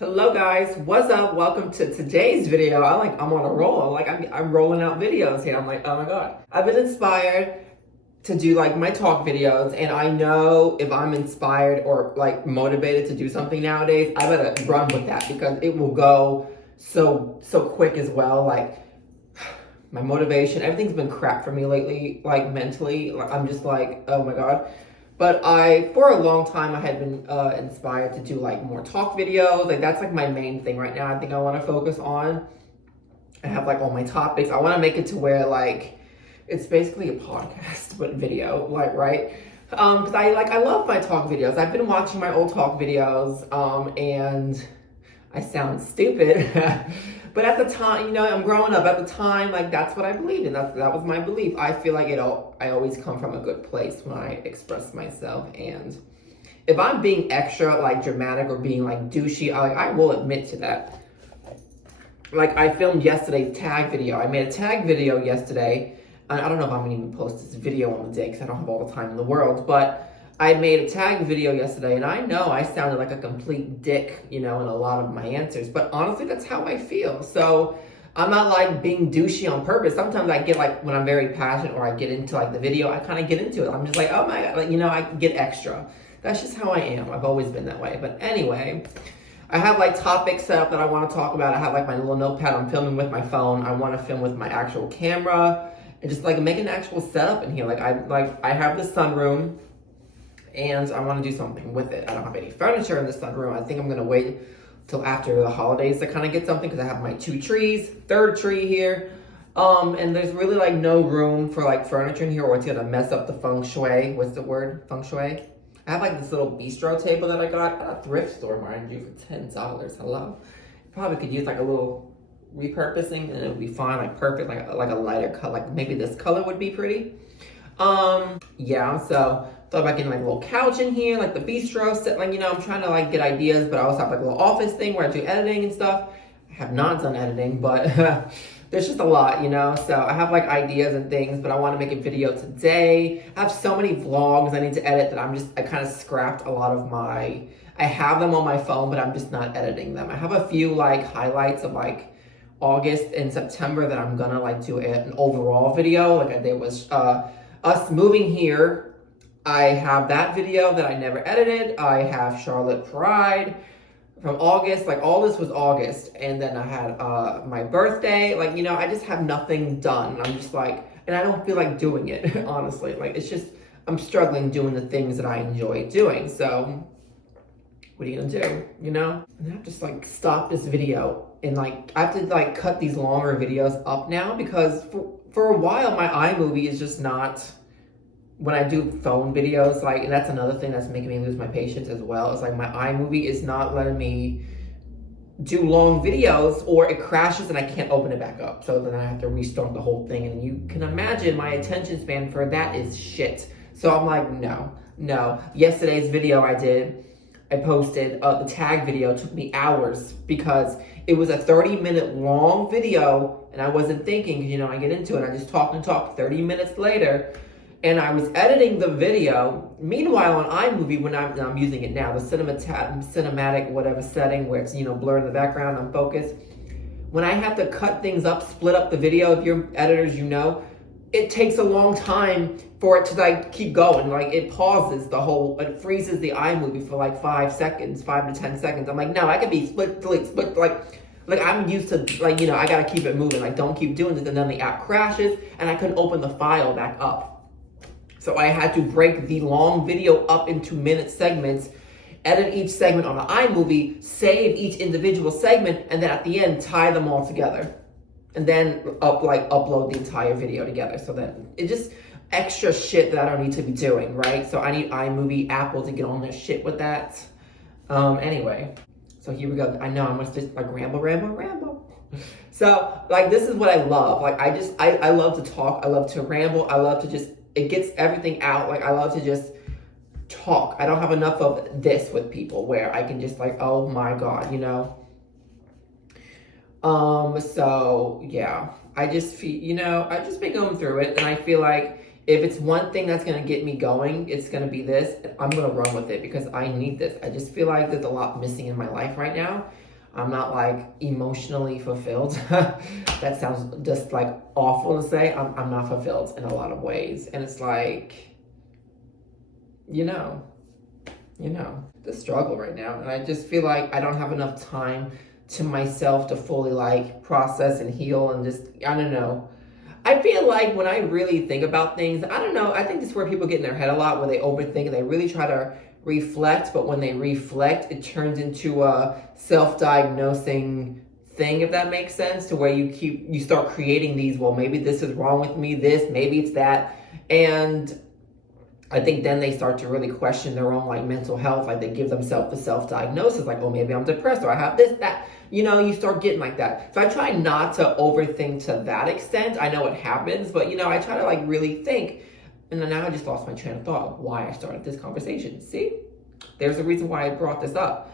Hello guys, what's up? Welcome to today's video. I'm on a roll. I'm rolling out videos here. I'm like, oh my god. I've been inspired to do like my talk videos, and I know if I'm inspired or like motivated to do something nowadays, I better run with that because it will go so quick as well. Like my motivation, everything's been crap for me lately, like mentally. Like, I'm just like, oh my god. But for a long time, I had been inspired to do like more talk videos. Like that's like my main thing right now. I think I want to focus on. I have like all my topics. I want to make it to where like it's basically a podcast but video, like right? Because I love my talk videos. I've been watching my old talk videos, and I sound stupid. But at the time, I'm growing up. At the time, like that's what I believed in. That was my belief. I feel like I always come from a good place when I express myself. And if I'm being extra, like dramatic or being like douchey, I will admit to that. Like I filmed yesterday's tag video. I made a tag video yesterday. I don't know if I'm gonna even post this video on the day because I don't have all the time in the world, but I made a tag video yesterday, and I know I sounded like a complete dick, in a lot of my answers, but honestly, that's how I feel. So I'm not like being douchey on purpose. Sometimes I get like, when I'm very passionate or I get into like the video, I kind of get into it. I'm just like, oh my God, like, I get extra. That's just how I am. I've always been that way. But anyway, I have like topics set up that I want to talk about. I have like my little notepad. I'm filming with my phone. I want to film with my actual camera and just like make an actual setup in here. I have the sunroom, and I want to do something with it. I don't have any furniture in the sunroom. I think I'm gonna wait till after the holidays to kind of get something because I have my 2 trees, third tree here, and there's really like no room for like furniture in here, or it's gonna mess up the feng shui. What's the word? Feng shui. I have like this little bistro table that I got at a thrift store, mind you, for $10. Hello. Probably could use like a little repurposing, and it would be fine, like perfect, like a lighter color. Like maybe this color would be pretty. Yeah, so thought about getting like a little couch in here, like the bistro set, I'm trying to like get ideas, but I also have like a little office thing where I do editing and stuff. I have not done editing, but there's just a lot, so I have like ideas and things, but I want to make a video today. I have so many vlogs I need to edit that I kind of scrapped a lot of I have them on my phone, but I'm just not editing them. I have a few like highlights of like August and September that I'm gonna like do an overall video. Like there was us moving here. I have that video that I never edited. I have Charlotte Pride from August. Like all this was August. And then I had my birthday. Like, I just have nothing done. I'm just like, and I don't feel like doing it, honestly. Like it's just, I'm struggling doing the things that I enjoy doing. So what are you gonna do, And I have to just like stop this video and like, I have to like cut these longer videos up now because for a while my iMovie is just not, when I do phone videos, like, and that's another thing that's making me lose my patience as well. It's like my iMovie is not letting me do long videos, or it crashes and I can't open it back up. So then I have to restart the whole thing, and you can imagine my attention span for that is shit. So I'm like, no. Yesterday's video I posted, the tag video took me hours because it was a 30-minute long video, and I wasn't thinking, because I get into it, I just talk and talk. 30 minutes later, and I was editing the video. Meanwhile, on iMovie, when I'm using it now, the cinematic whatever setting where it's blur in the background, I'm focused. When I have to cut things up, split up the video, if you're editors, it takes a long time for it to like keep going. Like it pauses it freezes the iMovie for like 5 to 10 seconds. I'm like, no, I could be split, delete, split, like I'm used to I gotta keep it moving. Like don't keep doing this, and then the app crashes, and I couldn't open the file back up. So I had to break the long video up into minute segments, edit each segment on the iMovie, save each individual segment, and then at the end, tie them all together. And then upload the entire video together. So that it's just extra shit that I don't need to be doing, right? So I need iMovie, Apple to get on their shit with that. Anyway, so here we go. I know I must just like ramble. So like this is what I love. Like I love to talk. I love to ramble. I love to just, it gets everything out. Like I love to just talk. I don't have enough of this with people where I can just like, oh my God, So yeah, I just feel, I just been going through it, and I feel like if it's one thing that's going to get me going, it's going to be this. I'm going to run with it because I need this. I just feel like there's a lot missing in my life right now. I'm not like emotionally fulfilled. That sounds just like awful to say. I'm not fulfilled in a lot of ways. And it's like, you know, the struggle right now. And I just feel like I don't have enough time to myself to fully like process and heal and just, I don't know. I feel like when I really think about things, I don't know, I think this is where people get in their head a lot, where they overthink and they really try to reflect, but when they reflect, it turns into a self-diagnosing thing, if that makes sense, to where you start creating these, well, maybe this is wrong with me, this, maybe it's that. And I think then they start to really question their own like mental health. Like they give themselves the self-diagnosis, like, oh, maybe I'm depressed or I have this, that. You start getting like that. So I try not to overthink to that extent. I know it happens, but I try to like really think. And then now I just lost my train of thought of why I started this conversation. See? There's a reason why I brought this up.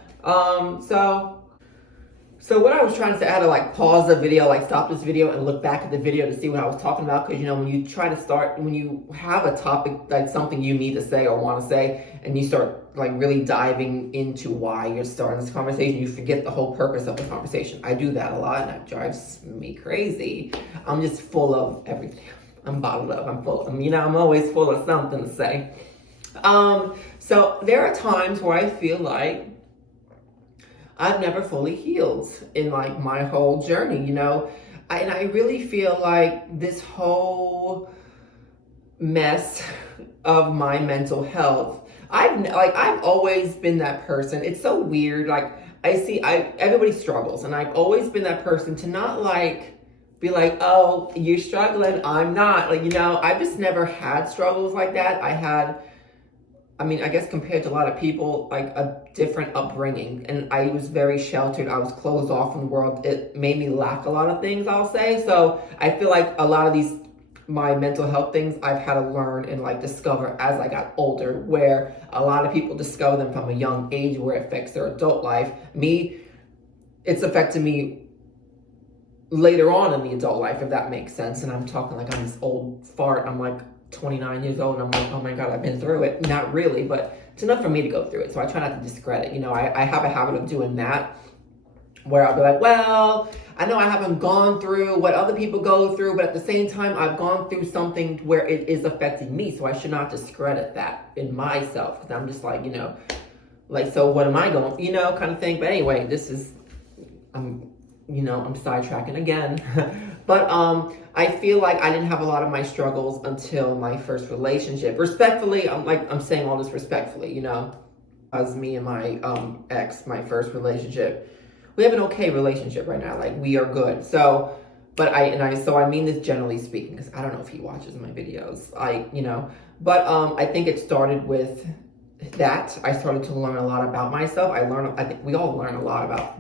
So what I was trying to say, I had to like pause the video, like stop this video and look back at the video to see what I was talking about. Because when you try to start, when you have a topic, like something you need to say or want to say, and you start like really diving into why you're starting this conversation, you forget the whole purpose of the conversation. I do that a lot and that drives me crazy. I'm just full of everything. I'm bottled up. I'm always full of something to say. So there are times where I feel like I've never fully healed in like my whole journey, and I really feel like this whole mess of my mental health, I've always been that person. It's so weird. Like everybody struggles, and I've always been that person to not like be like, oh, you're struggling, I'm not. I've just never had struggles like that. I guess compared to a lot of people, like a different upbringing. And I was very sheltered. I was closed off from the world. It made me lack a lot of things, I'll say. So I feel like a lot of my mental health things, I've had to learn and like discover as I got older, where a lot of people discover them from a young age where it affects their adult life. It's affected me later on in the adult life, if that makes sense. And I'm talking like I'm this old fart. I'm like 29 years old and I'm like, oh my God, I've been through it. Not really, but it's enough for me to go through it. So I try not to discredit. I have a habit of doing that where I'll be like, well, I know I haven't gone through what other people go through, but at the same time, I've gone through something where it is affecting me. So I should not discredit that in myself. Because I'm just like, so what am I going, kind of thing. But anyway, I'm sidetracking again. But I feel like I didn't have a lot of my struggles until my first relationship. Respectfully, I'm saying all this respectfully, as me and my ex, my first relationship, we have an okay relationship right now. Like we are good. So, I mean this generally speaking, because I don't know if he watches my videos. But I think it started with that. I started to learn a lot about myself. I think we all learn a lot about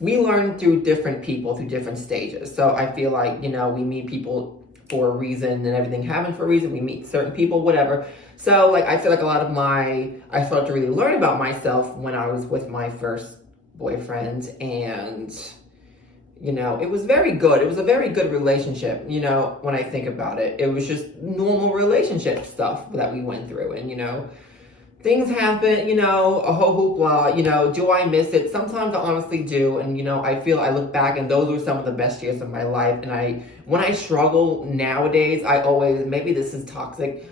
we learn through different people, through different stages. So I feel like, we meet people for a reason and everything happens for a reason. We meet certain people, whatever. So I feel like I started to really learn about myself when I was with my first boyfriend, and, it was very good. It was a very good relationship, when I think about it. It was just normal relationship stuff that we went through, and, things happen, a whole hoopla, do I miss it? Sometimes I honestly do. And, I look back and those were some of the best years of my life. And when I struggle nowadays, maybe this is toxic.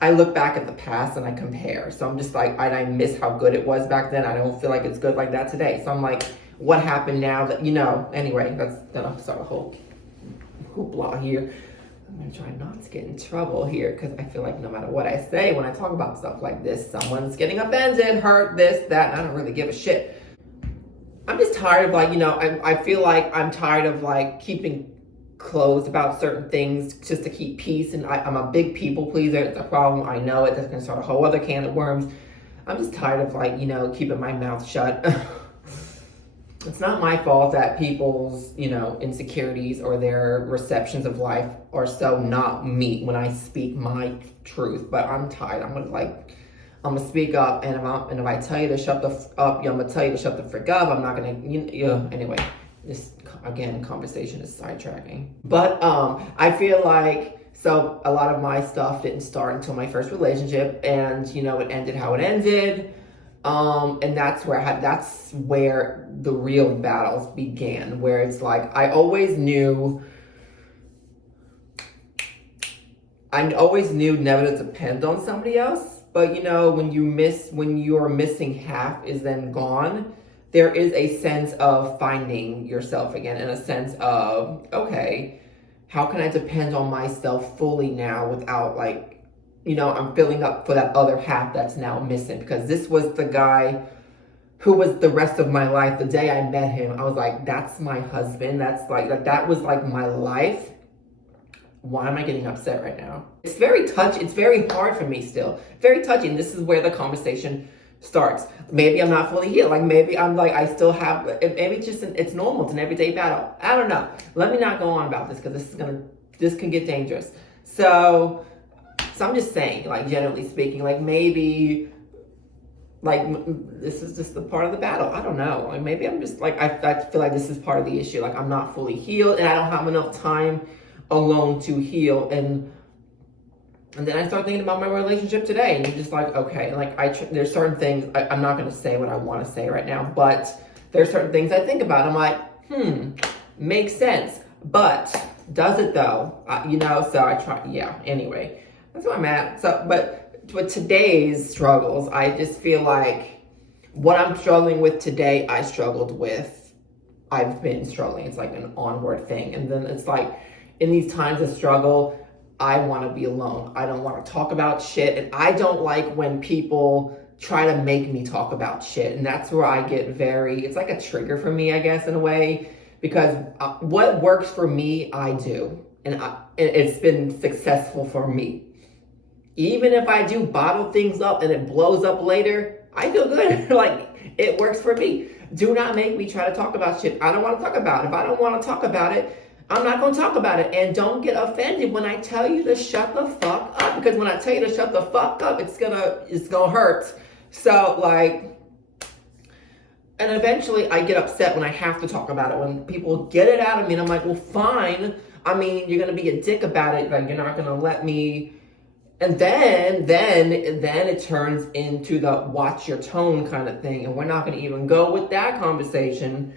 I look back at the past and I compare. So I'm just like, I miss how good it was back then. I don't feel like it's good like that today. So I'm like, what happened now that, anyway, I'll start a whole hoopla here. I'm going to try not to get in trouble here, because I feel like no matter what I say when I talk about stuff like this, someone's getting offended, hurt, this, that, and I don't really give a shit. I'm just tired of I feel like I'm tired of keeping closed about certain things just to keep peace, and I'm a big people pleaser. It's a problem. I know it. That's going to start a whole other can of worms. I'm just tired of keeping my mouth shut. It's not my fault that people's, insecurities or their receptions of life are so not me when I speak my truth. But I'm tired. I'm gonna speak up, and if I tell you to shut the up, I'm gonna tell you to shut the frick up. I'm not gonna, anyway. This again, conversation is sidetracking. But I feel like a lot of my stuff didn't start until my first relationship, and it ended how it ended. And that's where the real battles began, where it's like I always knew never to depend on somebody else. But when you're missing half is then gone, there is a sense of finding yourself again, and a sense of, okay, how can I depend on myself fully now without I'm filling up for that other half that's now missing. Because this was the guy who was the rest of my life. The day I met him, I was like, that's my husband. That's like that was like my life. Why am I getting upset right now? It's very touchy. It's very hard for me still. Very touching. This is where the conversation starts. Maybe I'm not fully healed. Like maybe I'm like, I still have, maybe it's normal. It's an everyday battle. I don't know. Let me not go on about this, because this can get dangerous. So I'm just saying, like, generally speaking, like maybe like this is just the part of the battle. I don't know. Like maybe I'm just like, I feel like this is part of the issue. Like I'm not fully healed and I don't have enough time alone to heal. And then I start thinking about my relationship today, and I'm just like, okay, like there's certain things, I'm not going to say what I want to say right now, but there's certain things I think about. I'm like, makes sense, but does it though? So I try, yeah, anyway, that's where I'm at. So, but with today's struggles, I just feel like what I'm struggling with today, I've been struggling. It's like an onward thing. And then it's like, in these times of struggle, I want to be alone. I don't want to talk about shit. And I don't like when people try to make me talk about shit. And that's where I get it's like a trigger for me, I guess, in a way. Because what works for me, I do. And it's been successful for me. Even if I do bottle things up and it blows up later, I feel good. Like, it works for me. Do not make me try to talk about shit I don't want to talk about. If I don't want to talk about it, I'm not going to talk about it. And don't get offended when I tell you to shut the fuck up. Because when I tell you to shut the fuck up, it's gonna hurt. So, like, and eventually I get upset when I have to talk about it. When people get it out of me, and I'm like, well, fine. I mean, you're going to be a dick about it. Like, you're not going to let me. And then it turns into the watch your tone kind of thing. And we're not going to even go with that conversation,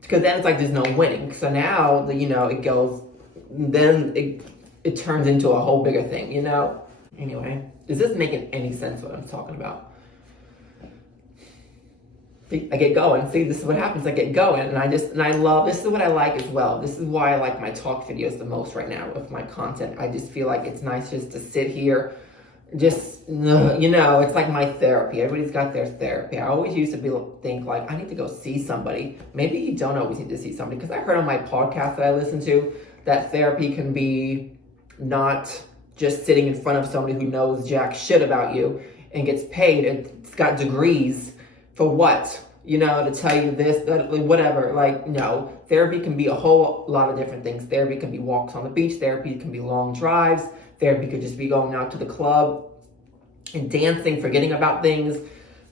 because then it's like there's no winning. So now it goes, then it turns into a whole bigger thing, Anyway, is this making any sense what I'm talking about? See, I get going. See, this is what happens. I get going, and I love, this is what I like as well. This is why I like my talk videos the most right now with my content. I just feel like it's nice just to sit here, it's like my therapy. Everybody's got their therapy. I always used to think like, I need to go see somebody. Maybe you don't always need to see somebody, because I heard on my podcast that I listen to that therapy can be not just sitting in front of somebody who knows jack shit about you and gets paid. It's got degrees for what? To tell you this, that, whatever. Like, no, therapy can be a whole lot of different things. Therapy can be walks on the beach. Therapy can be long drives. Therapy could just be going out to the club and dancing, forgetting about things.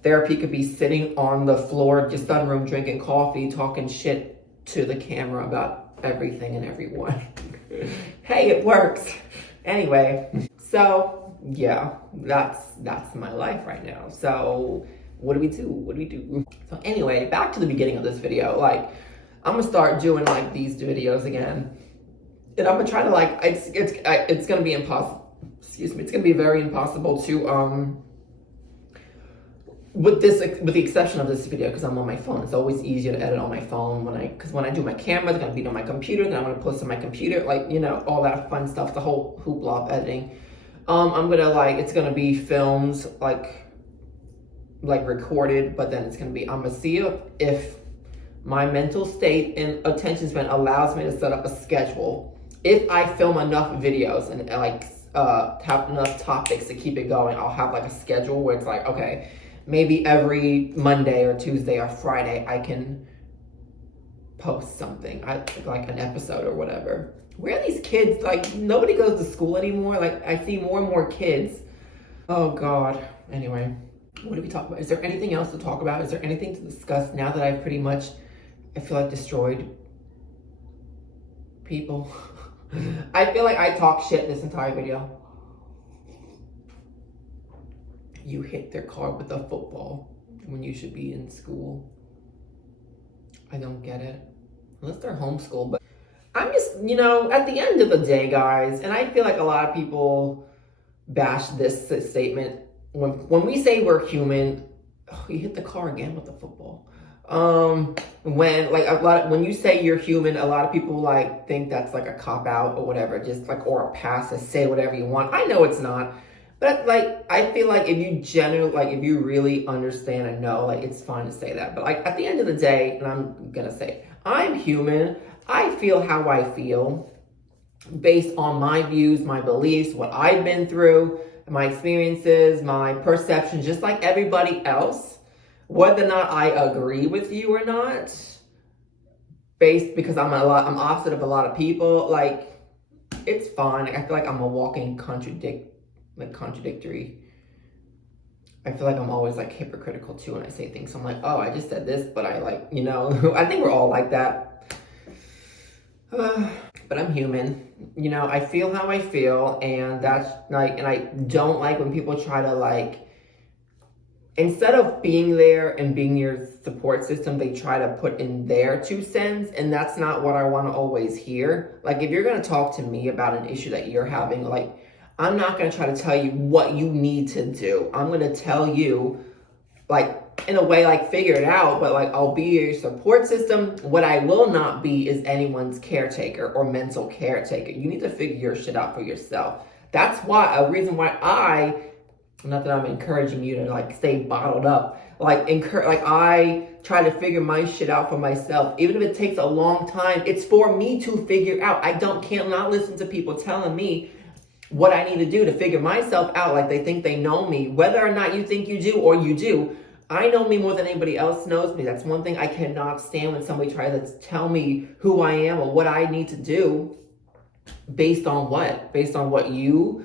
Therapy could be sitting on the floor of your sunroom, drinking coffee, talking shit to the camera about everything and everyone. Hey, it works. Anyway, so yeah, that's my life right now. So what do we do? So anyway, back to the beginning of this video. Like, I'm gonna start doing like these videos again. And I'm gonna try to like, it's gonna be impossible. Excuse me. It's gonna be very impossible to with the exception of this video, because I'm on my phone. It's always easier to edit on my phone because when I do my camera, it's gonna be on my computer. Then I'm gonna post on my computer, like all that fun stuff, the whole hoopla of editing. I'm gonna it's gonna be filmed like recorded, but then I'm gonna see if my mental state and attention span allows me to set up a schedule. If I film enough videos and have enough topics to keep it going, I'll have like a schedule where it's like, okay, maybe every Monday or Tuesday or Friday I can post something, like an episode or whatever. Where are these kids? Like, nobody goes to school anymore. Like, I see more and more kids. Oh God. Anyway, what did we talk about? Is there anything else to talk about? Is there anything to discuss now that I've pretty much, I feel like, destroyed people? I feel like I talk shit this entire video. You hit their car with a football. when you should be in school. I don't get it. Unless they're homeschooled. But I'm just, at the end of the day, guys, and I feel like a lot of people bash this statement. When we say we're human, you hit the car again with the football. When you say you're human, a lot of people think that's like a cop out or whatever, just or a pass to say whatever you want. I know it's not, but I feel like if you if you really understand and know, it's fine to say that. But at the end of the day, and I'm gonna say, I'm human. I feel how I feel based on my views, my beliefs, what I've been through, my experiences, my perceptions, just like everybody else. Whether or not I agree with you or not, because I'm opposite of a lot of people, it's fine. I feel like I'm a walking contradictory. I feel like I'm always hypocritical too when I say things. So I'm like, oh, I just said this, but I I think we're all like that. But I'm human. I feel how I feel, and that's and I don't like when people try to instead of being there and being your support system, they try to put in their 2 cents, and that's not what I want to always hear. If you're going to talk to me about an issue that you're having, I'm not going to try to tell you what you need to do. I'm going to tell you, in a way, figure it out, but I'll be your support system. What I will not be is anyone's caretaker or mental caretaker. You need to figure your shit out for yourself. That's a reason why not that I'm encouraging you to stay bottled up. I try to figure my shit out for myself. Even if it takes a long time, it's for me to figure out. I can't not listen to people telling me what I need to do to figure myself out. They think they know me. Whether or not you think you do or you do, I know me more than anybody else knows me. That's one thing I cannot stand, when somebody tries to tell me who I am or what I need to do. Based on what? Based on you,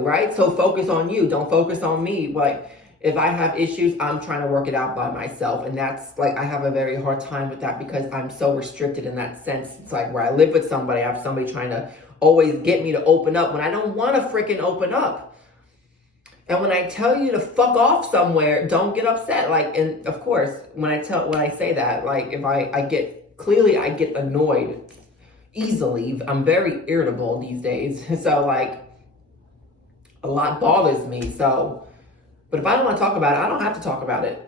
right? So focus on you. Don't focus on me. If I have issues, I'm trying to work it out by myself. And that's I have a very hard time with that, because I'm so restricted in that sense. It's where I live with somebody, I have somebody trying to always get me to open up when I don't want to freaking open up. And when I tell you to fuck off somewhere, don't get upset. And of course, when I say that, if I get annoyed easily. I'm very irritable these days. So a lot bothers me. So, but if I don't want to talk about it, I don't have to talk about it.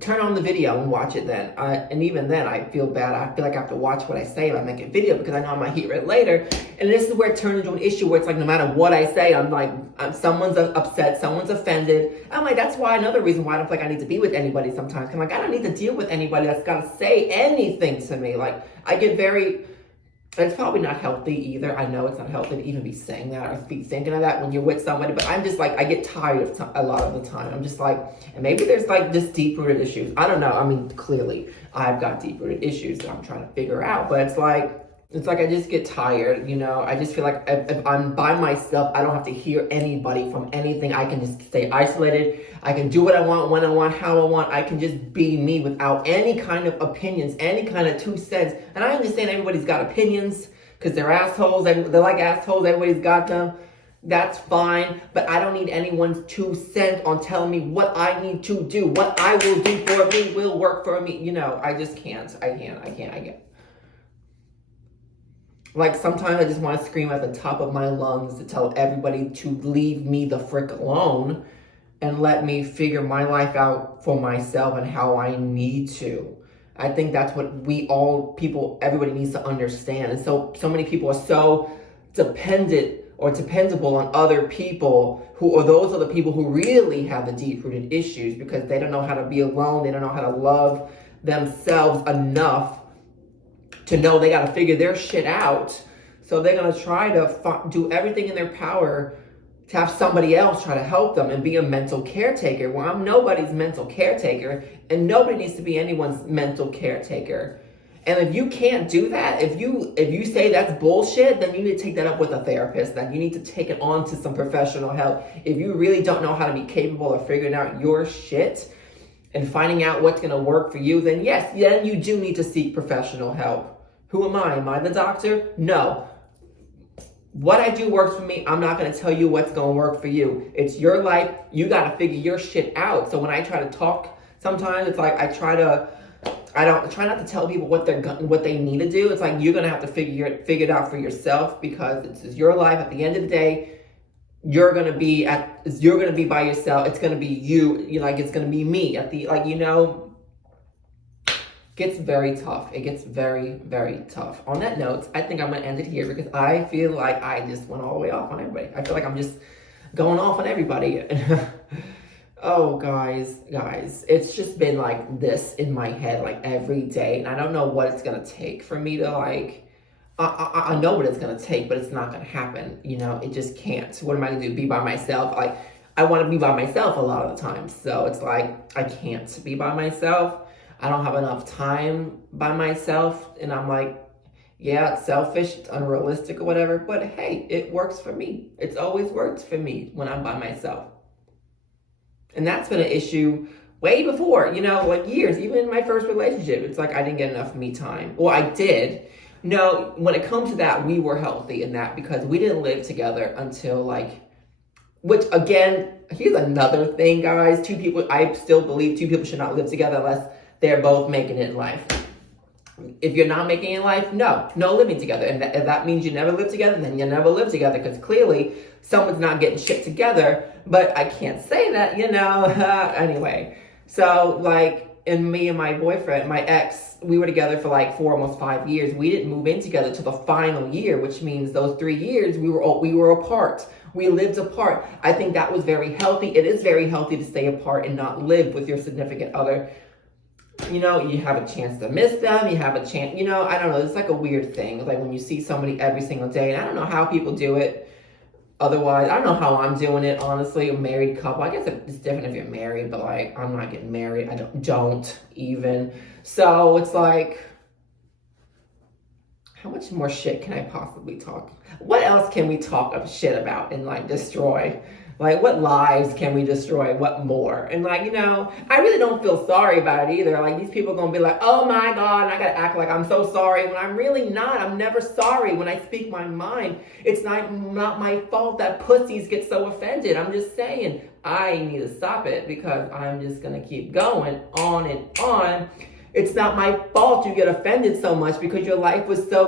Turn on the video and watch it then. And even then, I feel bad. I feel like I have to watch what I say if I make a video, because I know I might hear it later. And this is where it turns into an issue where it's no matter what I say, someone's upset, someone's offended. That's why another reason why I don't feel like I need to be with anybody sometimes. I don't need to deal with anybody that's got to say anything to me. I get very... It's probably not healthy either. I know it's not healthy to even be saying that or be thinking of that when you're with somebody. But I'm just I get tired of a lot of the time. I'm just and maybe there's just deep-rooted issues. I don't know. Clearly I've got deep-rooted issues that I'm trying to figure out. But it's I just get tired, I just feel like if I'm by myself, I don't have to hear anybody from anything. I can just stay isolated. I can do what I want, when I want, how I want. I can just be me without any kind of opinions, any kind of 2 cents. And I understand everybody's got opinions because they're assholes. They're like assholes. Everybody's got them. That's fine. But I don't need anyone's 2 cents on telling me what I need to do. What I will do for me will work for me. I just can't. I get. Sometimes I just want to scream at the top of my lungs to tell everybody to leave me the frick alone and let me figure my life out for myself and how I need to. I think that's what everybody needs to understand. And so many people are so dependent or dependable on other people those are the people who really have the deep-rooted issues, because they don't know how to be alone. They don't know how to love themselves enough to know they got to figure their shit out. So they're going to try to do everything in their power to have somebody else try to help them and be a mental caretaker. Well, I'm nobody's mental caretaker, and nobody needs to be anyone's mental caretaker. And if you can't do that, if you say that's bullshit, then you need to take that up with a therapist. Then you need to take it on to some professional help. If you really don't know how to be capable of figuring out your shit and finding out what's going to work for you, then yes, then you do need to seek professional help. Who am I? Am I the doctor? No. what I do works for me. I'm not going to tell you what's going to work for you. It's your life. You got to figure your shit out. So when I try to talk, sometimes it's like I don't try not to tell people what they need to do. It's like you're gonna have to figure it out for yourself, because it's your life. At the end of the day, you're gonna be by yourself. It's gonna be you. It's gonna be me. Gets very tough. It gets very, very tough. On that note, I think I'm gonna end it here, because I feel like I just went all the way off on everybody. I feel like I'm just going off on everybody. Oh, guys, it's just been like this in my head like every day, and I don't know what it's gonna take for me to I know what it's gonna take, but it's not gonna happen. It just can't. What am I gonna do? Be by myself? I want to be by myself a lot of the time, so it's like I can't be by myself. I don't have enough time by myself, and I'm like, yeah, it's selfish, it's unrealistic or whatever, but hey, it works for me. It's always worked for me when I'm by myself. And that's been an issue way before, years, even in my first relationship. It's like I didn't get enough me time. Well, I did. No, when it comes to that, we were healthy in that, because we didn't live together until which again, here's another thing, guys. I still believe two people should not live together unless they're both making it in life. If you're not making it in life, no living together. And if that means you never live together, then you never live together, because clearly someone's not getting shit together. But I can't say that, Anyway, so and me and my boyfriend, my ex, we were together for almost 5 years. We didn't move in together till the final year, which means those 3 years we were apart. We lived apart. I think that was very healthy. It is very healthy to stay apart and not live with your significant other. You have a chance to miss them. You have a chance, I don't know. It's like a weird thing. Like when you see somebody every single day, and I don't know how people do it. Otherwise, I don't know how I'm doing it, honestly. A married couple. I guess it's different if you're married, but I'm not getting married. I don't even. So it's like, how much more shit can I possibly talk? What else can we talk of shit about and destroy? What lives can we destroy? What more? And I really don't feel sorry about it either. These people are going to be like, oh my God, and I got to act like I'm so sorry, when I'm really not. I'm never sorry when I speak my mind. It's not my fault that pussies get so offended. I'm just saying, I need to stop it, because I'm just going to keep going on and on. It's not my fault you get offended so much, because your life was so...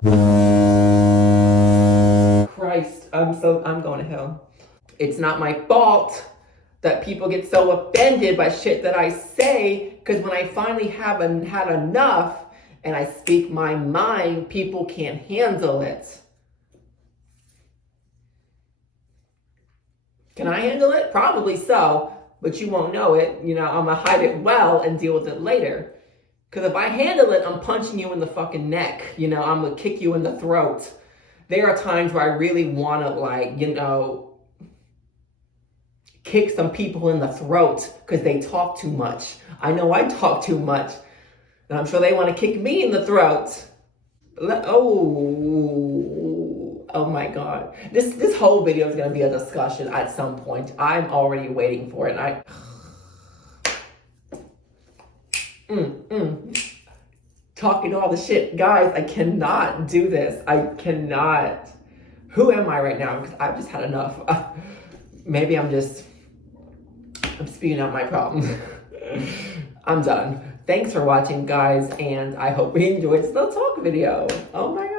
Christ, I'm going to hell. It's not my fault that people get so offended by shit that I say, because when I finally have had enough and I speak my mind, people can't handle it. Can I handle it? Probably so, but you won't know it. I'm gonna hide it well and deal with it later. Because if I handle it, I'm punching you in the fucking neck. I'm gonna kick you in the throat. There are times where I really want to kick some people in the throat because they talk too much. I know I talk too much, and I'm sure they want to kick me in the throat. Oh my God. This whole video is going to be a discussion at some point. I'm already waiting for it. Talking all the shit. Guys, I cannot do this. I cannot. Who am I right now? Because I've just had enough. Maybe I'm spewing out my problem. I'm done. Thanks for watching, guys, and I hope you enjoyed this little talk video. Oh my God.